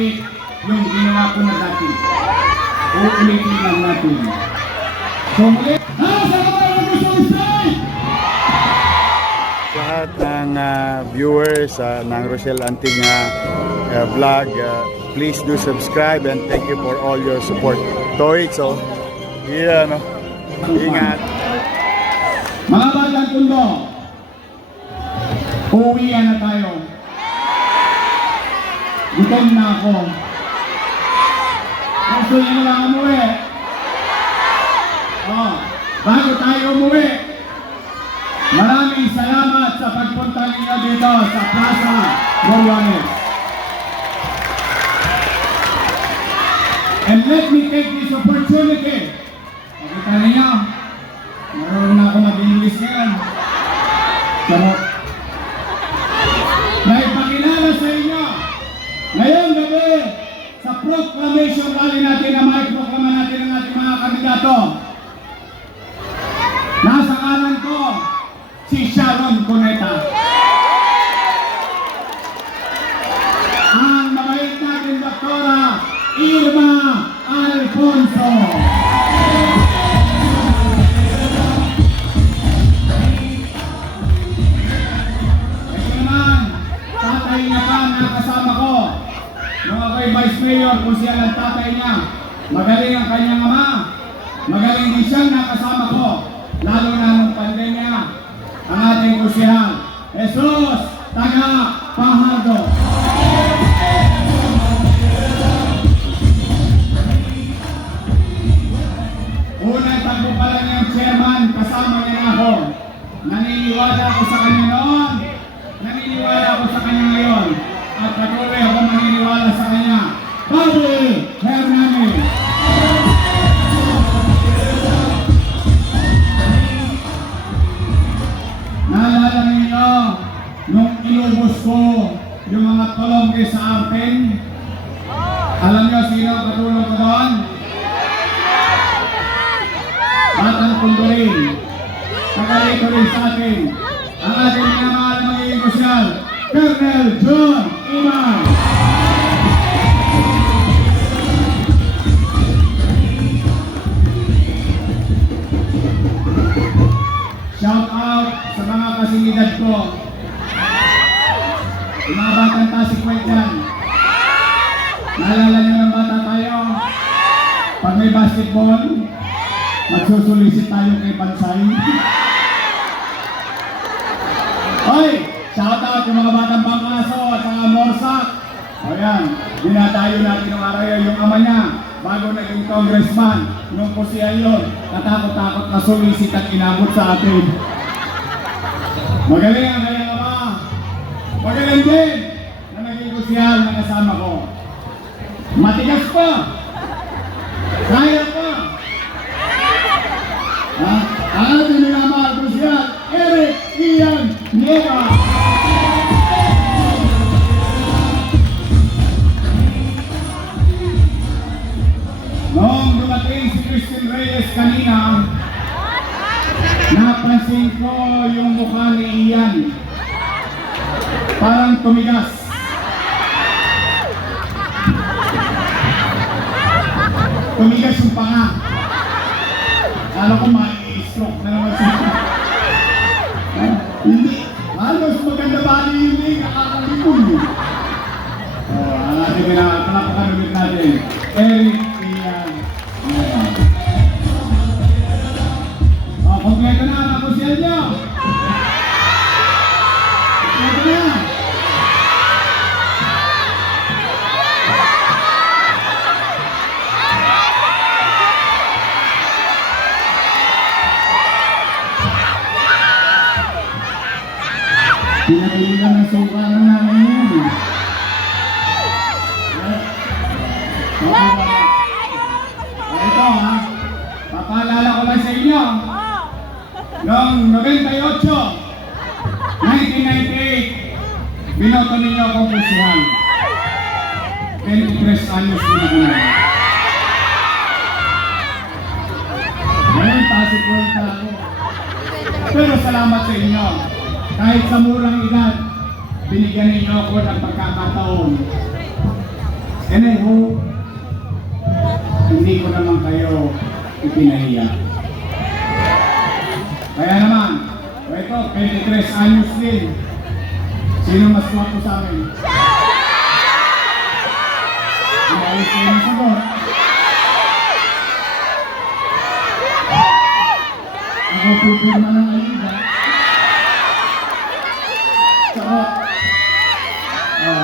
ulit yung ginawa ko na dati. Uulitin lang natin. So muli, lahat ng viewers ng Rochelle Antig vlog, please do subscribe and thank you for all your support. Toy, so, yeah, no? Ingat. Mga batang tundo, uuwian na tayo. Gutom na ako. Gusto niyo lang umuwi. Bago tayo umuwi, maraming salamat sa pagpunta ninyo dito sa Plaza Bolones. And let me take this opportunity. Pakita ninyo, meron na ako mag-English ngayon. Charot. May pakilala sa inyo ngayong gabi sa proclamation rally natin na may proklama natin ang ating mga kandidato. Nasa kanan ko, si Sharon Cuneta. Ang mabait natin Doktora Irma Alfonso. Ito naman, tatay niya pa na kasama ko. Mga kay Vice Mayor, kung siya ang tatay niya. Magaling ang kanyang ama. Magaling din siyang nakasama ko. Lalo na nung pandemya, ang ating kusihal, Jesus Taga Pahardo. Unang tagpo pa lang yung chairman, kasama niya na ako. Naniniwala ako sa kanya noon, naniniwala ako sa kanya ngayon, at patuloy ako maniniwala sa kanya. Bobby Hernandez. Naalala ninyo, nung inubos ko yung mga tulongge sa akin, alam niyo sino ang katulong ko doon? Batang Pundurin. Tagalito rin sa atin. Ang ating minamahal na magiging sosyal, Colonel John Iman. Shout out sa mga kasinidad ko. Yung mga batang tasikwet dyan. Naalala nyo ng bata tayo? Pag may basketball, magsusulisit tayo kay Pansay. Hoy! Shout out yung mga batang Bangkaso at saka Morsak. O yan, dinadayo natin ng araw yung ama niya. Bago naging congressman, nung po siya yun, natakot-takot na sulisit at inabot sa atin. Magaling ang kanyang ama. Magaling din na naging kusyal na kasama ko. Matigas pa. Kaya pa. Ang ating minamahal kusyal, Eric Ian Nieva. Noong dumating si Christine Reyes kanina, napansin ko yung mukha ni Ian. Parang tumigas. Tumigas yung panga. Kala ko ma-stroke na naman siya. Hindi. Halos maganda bali yun eh. Nakakalikon. Ang ating pinapakanulit natin. Eric Ian. Kompleto na ang kusyal niyo. Kompleto na. Pinakailan ng sukaran namin yun. Ito ha, papaalala ko lang sa inyo. Noong 98, 1998, binoto ninyo akong pusuhan. 23 anyos din ako na. Ngayon, pasipol ka ako. Pero salamat sa inyo. Kahit sa murang edad, binigyan ninyo ako ng pagkakataon And I hope hindi ko naman kayo ipinahiya. Kaya naman, ito, 23 anyos din. Sino mas guwapo sa amin? Umalis kayo ng sagot. Ako pupirma ng ayuda. Sagot.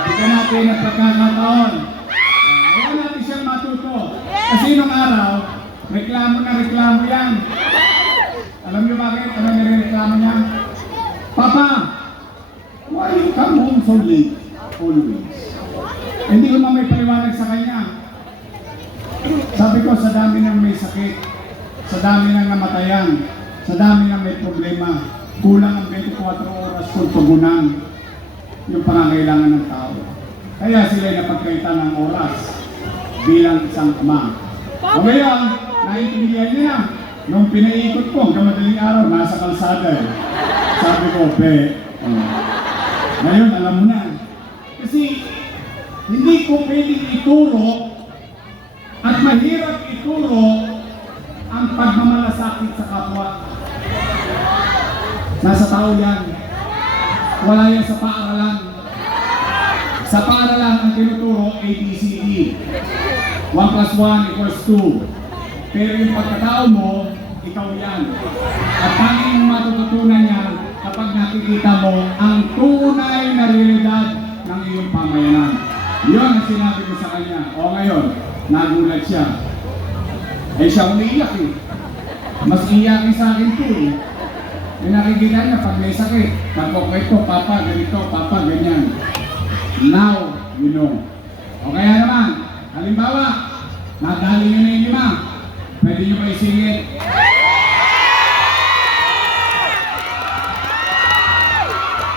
Bigyan natin ang pagkakataon. Ayaw natin siyang matuto. Kasi nung araw, reklamo na reklamo yan. Alam niyo bakit? Ano nireklamo niya? Papa, why you come home so late? Always. Hindi ko may paliwanag sa kanya. Sabi ko, sa dami ng may sakit, sa dami ng namatayan, sa dami ng may problema, kulang ang 24 oras kung tugunan yung pangangailangan ng tao. Kaya sila napagkaitan ng oras bilang isang ama. O ngayon, naiintindihan niya. Nung pinaikot ko, hanggang madaling araw, nasa kalsada eh. Sabi ko, ngayon, alam mo na. Kasi, hindi ko pwedeng ituro at mahirap ituro ang pagmamalasakit sa kapwa. Nasa tao yan. Wala yan sa paaralan. Sa paaralan ang tinuturo, ABCD. 1 plus 1 equals 2. Pero yung pagkatao mo, ikaw yan. At tanging matututunan yan kapag nakikita mo ang tunay na realidad ng iyong pamayanan. Yun ang sinabi ko sa kanya. O ngayon, nagulat siya. Eh siya umiiyak eh. Mas iyakin sa akin po eh. Yung nakikita niya pag may sakit. Pagkukwento, papa, ganito, papa, ganyan. Now, you know. O kaya naman, halimbawa, nadali nyo na yung 5. Pwede nyo ba isingit?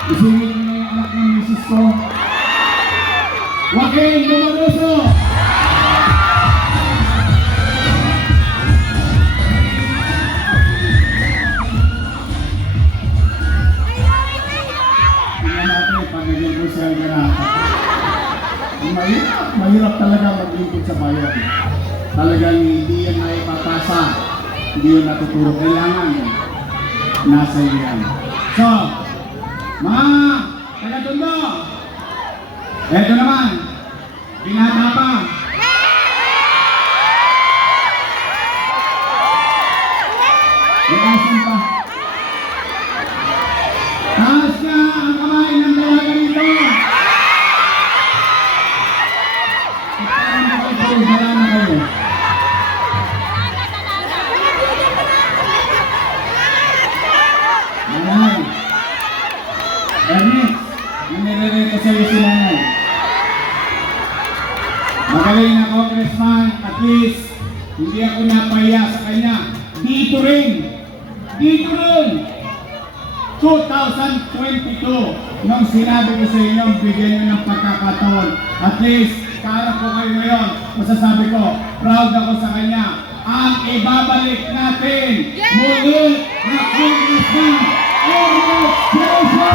Isingit nyo na yung anak ng misis ko. Joaquin Dumaroso! Tingnan natin pag nag-lingkod siya yung anak. Mahirap talaga mag-lingkod sa bayan. Talagang hindi yan na ipapasa, hindi yan natuturo. Kailangan nasa iyo yan. So, mga taga-Tondo, eto naman, binata pa. Biasin pa. Taas na ang kamay ng dalaga nito. Parang makapagdala na kayo. Ernest, nire-reto sa'yo si Nanay. Magaling na congressman, at least, hindi ako napahiya sa kanya. Dito rin! 2022, nung sinabi ko sa inyo, bigyan nyo ng pagkakataon. At least, kaharap ko kayo ngayon, masasabi ko, proud ako sa kanya. Ang ibabalik natin muli na congressman, Ernest Joshua!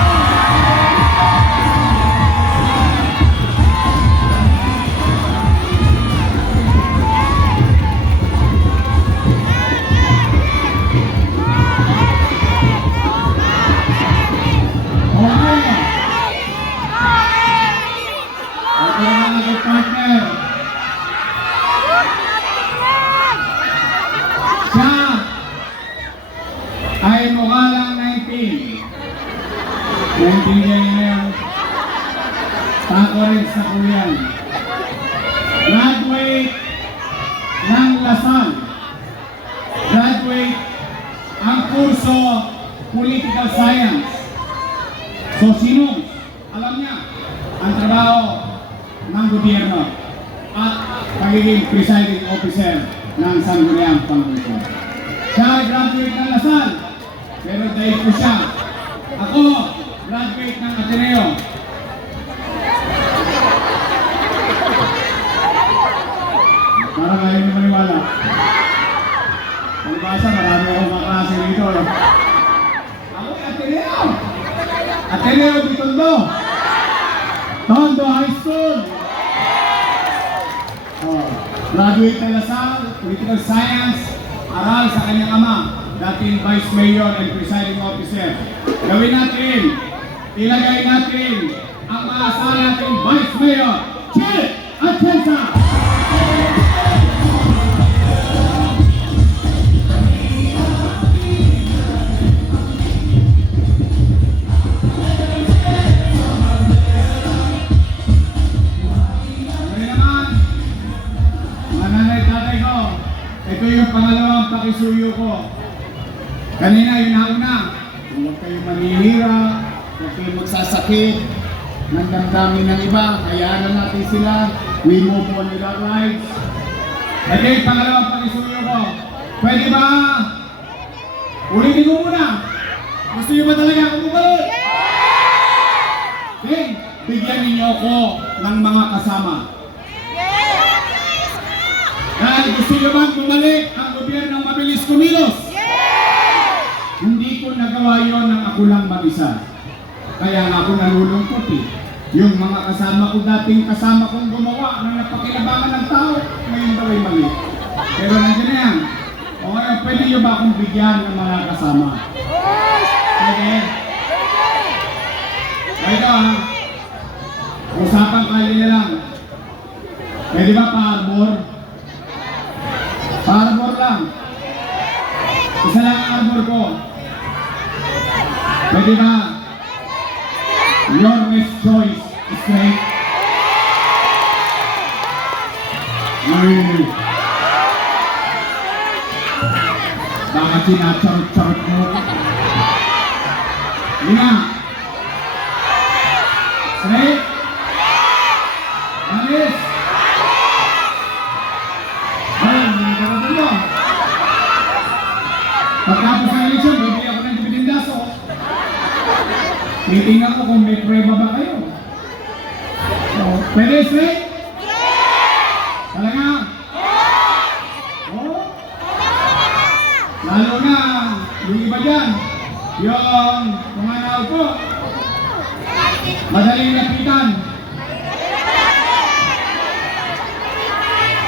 Ay mukha lang 19. 19 yan yan. Takorins na po yan. Graduate ng Lasal. Graduate ang kurso Political Science. So sino? Alam niya ang trabaho ng gobyerno at pagiging presiding officer ng Sangguniang Pangulusan. Siya ay graduate ng Lasal. Pero dahil po siya, ako, graduate ng Ateneo. Parang ayaw nyo maniwala. Palibasa, marami akong kaklase dito. Ako ay Ateneo. Ateneo di Tondo. Tondo High School. Graduate ng Lasal, Political Science, aral sa kanyang ama, dating Vice Mayor and Presiding Officer. Gawin natin, ilagay natin ang maasahan nating Vice Mayor, Chief Atienza! Ito yung pangalawang pakisuyo ko. Kanina yung nauna, huwag kayong manihira, huwag kayong magsasakit ng damdamin ng iba, hayaan natin sila, we move on with our lives. Ito yung pangalawang pakisuyo ko. Pwede ba? Ulitin ko muna. Gusto nyo ba talaga ako bumalik? Okay, bigyan ninyo ako ng mga kasama. Dahil gusto nyo bang bumalik ang gobyernong mabilis kumilos? Yes! Hindi ko nagawa yon ng ako lang mag-isa. Kaya nga ako nalulungkot eh. Yung mga kasama ko dating kasama kong gumawa ng napakinabangan ng tao, ngayon daw ay mali. Pero nandiyan na yan. O ngayon, pwede nyo ba akong bigyan ng mga kasama? Pwede? Ito ha. Usapan kayo na lang. Pwede ba pa-arbor? Arbor lang. Isa lang ang arbor ko. Pwede ba? Your next choice is straight. Ay. Bakit sinacharot-charot mo? Hindi na. Straight. Alis. Pagkapos ng eleksyon, bibili ako ng dividendyaso. Titingnan ko kung may prueba ba kayo. So, pwede straight? Talaga? Oo? Lalo na, yung iba dyan, yung mga naupo, madaling lapitan.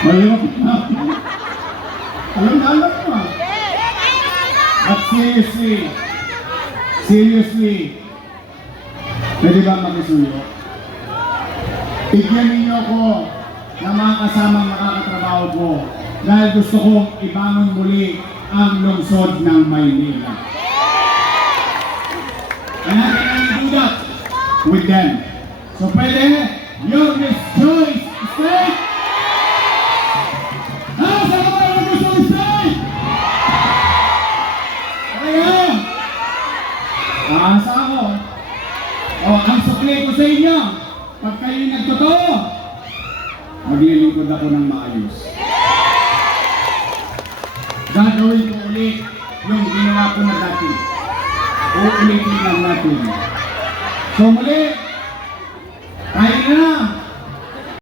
Mahirap na. Alam mo ah. But seriously, pwede ba makisuyo? Bigyan ninyo ako ng mga kasamang nakakatrabaho ko dahil gusto kong ibangon muli ang lungsod ng Maynila. And I can do that with them. So pwede, your next choice is straight. Aasa ako. O, ang sukli ko sa inyo, pag kayo'y nagtotoo, maglilingkod ako ng maayos. Gagawin ko ulit yung ginawa ko na dati. Uulitin lang natin. So muli, tayo na!